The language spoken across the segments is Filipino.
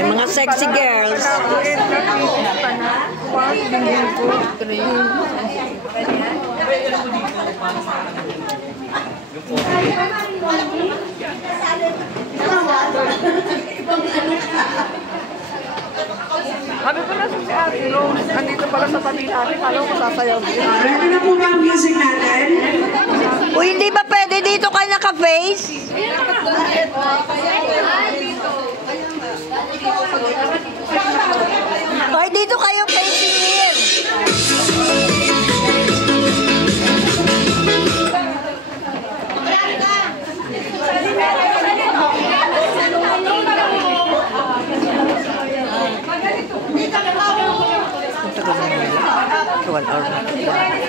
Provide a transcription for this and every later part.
Yung mga sexy girls. Sabi ko na si Ate Rose, andito pala sa tabi natin, kala ko sasayaw din. Ready na po ba ang music natin? Uy, hindi ba pwede dito kayo naka-face? Hoy, dito kayo facing here.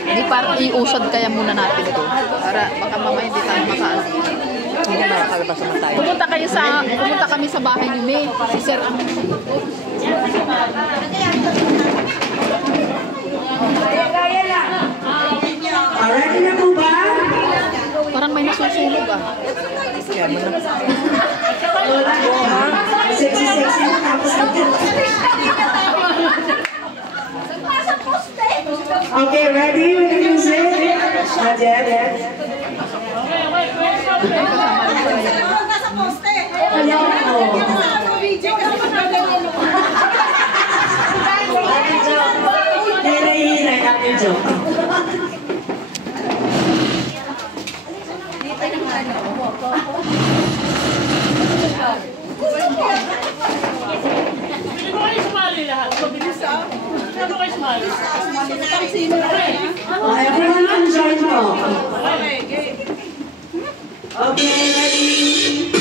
Hindi, parang iusad kaya muna natin ito. Para baka mamaya hindi tayo makaano. Hindi na makakalabas naman tayo. Pumunta kami sa bahay ni May. Si Sir ang... Ready na po ba? Parang may nasusunog ah. Sexy na tapos okay, ready with the music? Not yet. Everyone can join po. Okay, ready?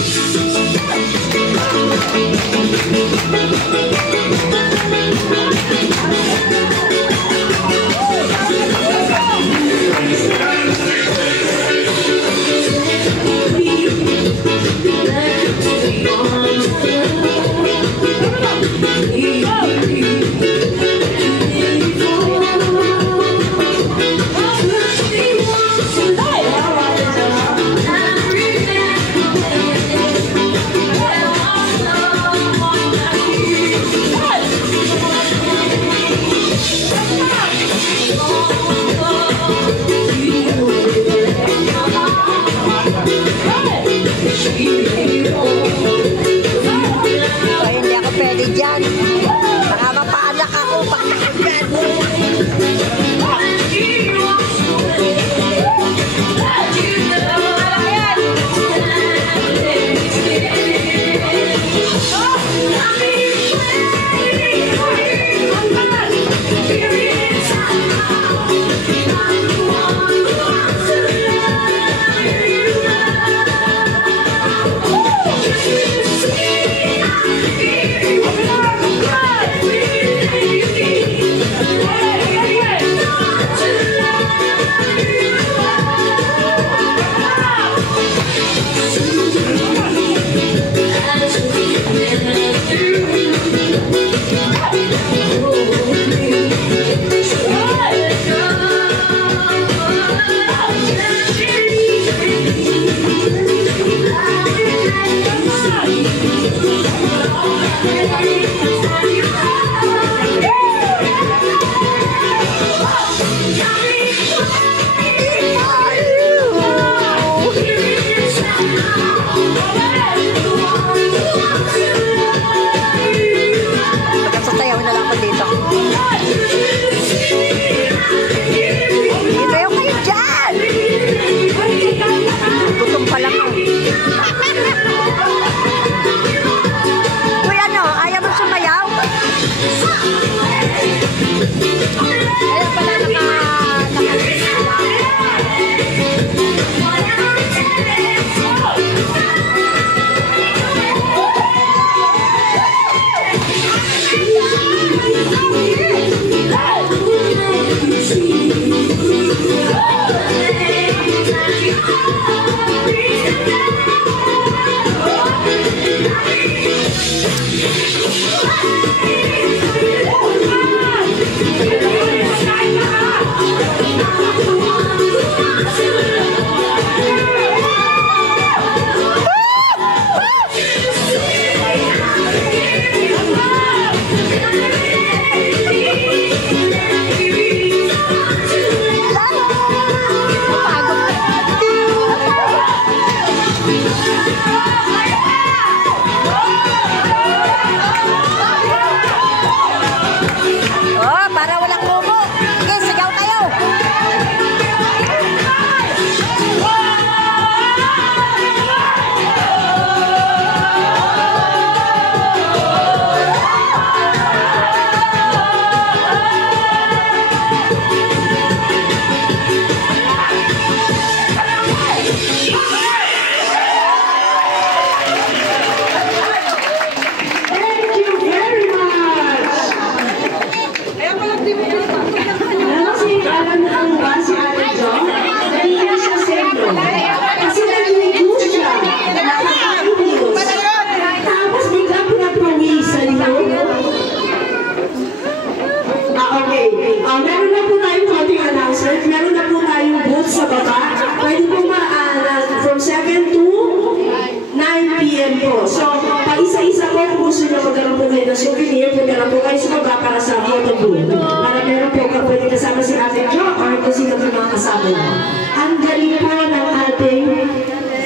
Ayan po. So, paisa-isa po kung gusto nyo magkaroon po kayo ng souvenir, punta na po kayo sa baba para sa photo booth. Para meron po ka pwede kasama si Ate Jo or kung sino po mga kasama mo. Ang galing po ng ating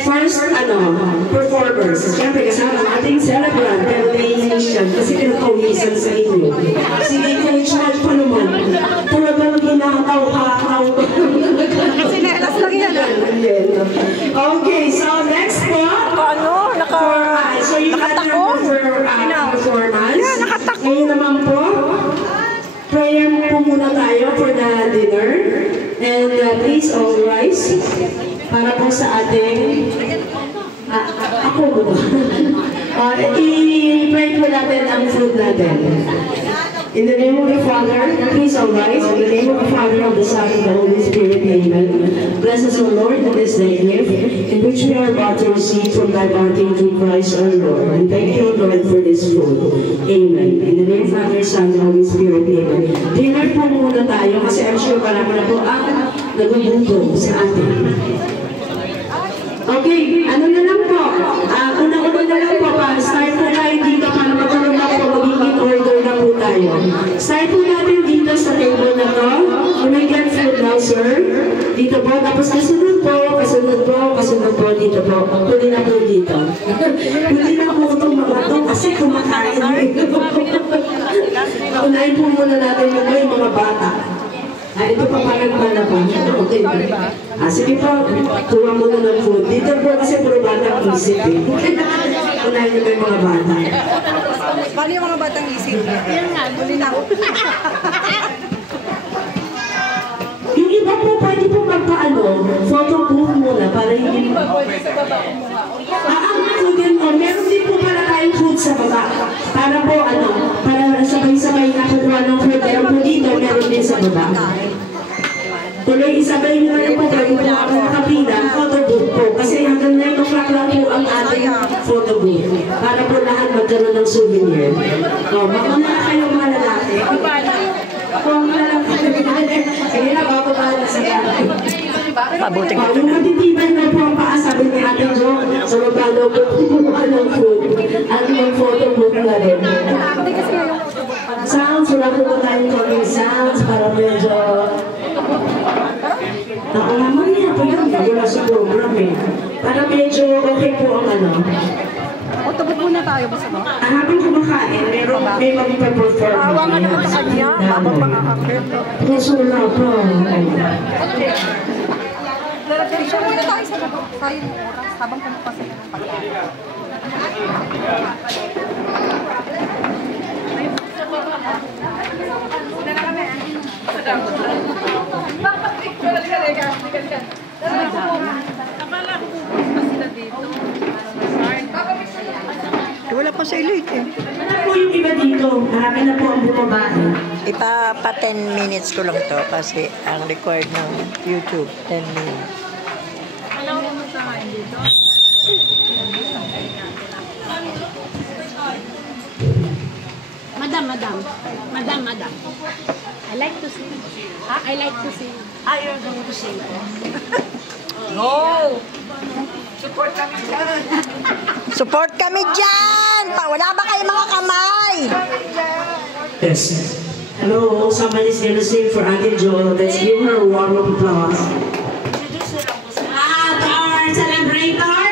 first performers. Siyempre kasama ang ating celebrant, pero naiinis siya kasi pinakawisan sa inyo. Sige, Coach Raj pa naman. Talagang ginakaw-hakaw. Sinelas lang yan. Okay, so next po. Ano? So you got your performance. Yeah, nakatakbo. Ngayon naman po, prayer po muna tayo for the dinner. And please all rise para po sa ating ako mo ba? I-pray po natin ang food natin. In the name of the Father, please all rise. In the name of the Father, of the Son, and the Holy Spirit, amen. Bless us, O Lord, in this day gift, in which we are about to receive from thy body through Christ our Lord. And thank you, Lord, for this food. Amen. In the name of the Father, Son, and Holy Spirit, amen. Dinner po muna tayo kasi I'm sure marami na po ang nagugutom sa atin. Okay, ano na lang po? Una-una na lang po pa. Start po tayo dito para magkaroon na po magiging order na po tayo. Start po natin dito sa table na to. You may get food now, sir. Dito po. Tapos kasunod po dito po. Huli na po dito. Huli na po itong mga to kasi kumakain eh. Unahin po muna natin yung mga bata. Ito pa parang bala pa. Okay. Sige po, tuwa mo na ng food. Dito po kasi puro bata ang isip eh. Unahin nyo ba yung mga bata? Paano yung mga batang isip? Yan nga, huli na ako. Yung iba po, pwede po magpaano, photo booth muna para hindi... meron din po para tayong food sa baba. Para po para sabay-sabay nakakuha ng food. Meron po dito, meron din sa baba. Tuloy, isabay nyo na po kayo po ako nakapila, photo booth po. Kasi hanggang 9 o'clock lang po ang ating photo booth. Para po lahat magkaroon ng souvenir. Makamala kayo mga lalaki. Kung lang kayo sige na, bababahan na sa dati. Pabuti ko. Yung matitibay na po ang paa, sabi ni Ate Jo, sa magkano po kumuha ng food at yung photo booth na rin. Sounds, wala po tayong calling sounds para medyo... mamaya po yun, wala sa program eh. Para medyo okay po ang O, tubod muna tayo. Basta mo? habang kumakain, may magpa-perform. Awa nga naman sa kanya. Habang makakakit. Puso na po. Picture muna tayo sa tayo habang kumapasa ng pagkain. Wala pa sa elite eh. Ano po yung iba dito? Marami na po ang bumabae. Pa 10 minutes ko lang to kasi ang record ng YouTube 10 minutes. Madam. I like to sing. I like to sing. You're going to sing. No! Support kami dyan! Support kami dyan! Wala ba kayo mga kamay? Yes. Hello, somebody is gonna sing for Ate Jo. Let's give her a warm applause. At our celebrator,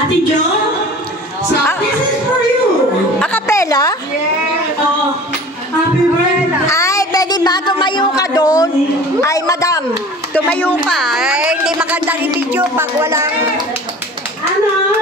Ate Jo. So this is for you. Acapella? Oh, happy birthday. Ay, pwede ba tumayo ka doon? Ay, madam, tumayo ka. Ay, hindi magandang i-video pag walang... Ano?